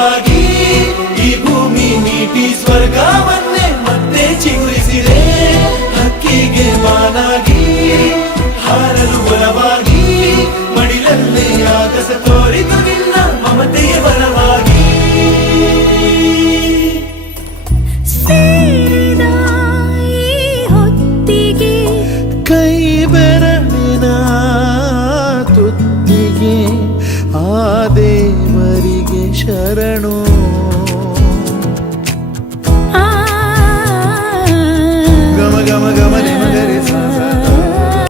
ವರವಾಗಿ ಈ ಭೂಮಿ ನೀಟಿ ಸ್ವರ್ಗವನ್ನೇ ಮತ್ತೆ ಚಿಗುರಿಸಿದೆ. ಹಕ್ಕಿಗೆ ಮಾನಾಗಿ ಹಾರಲು ಬಲವಾಗಿ ಮಡಿಲಲ್ಲೇ ಆಗಸ ತೋರಿತು ನಿನ್ನ ಮಮತೆಯ ಬಲವಾಗಿ. ಸೇರಿದ ಈ ಹೊತ್ತಿಗೆ ಕೈ ಬೆರಳಿನ ತುತ್ತಿಗೆ ಆ ದೇವರಿಗೆ ಶರಣು.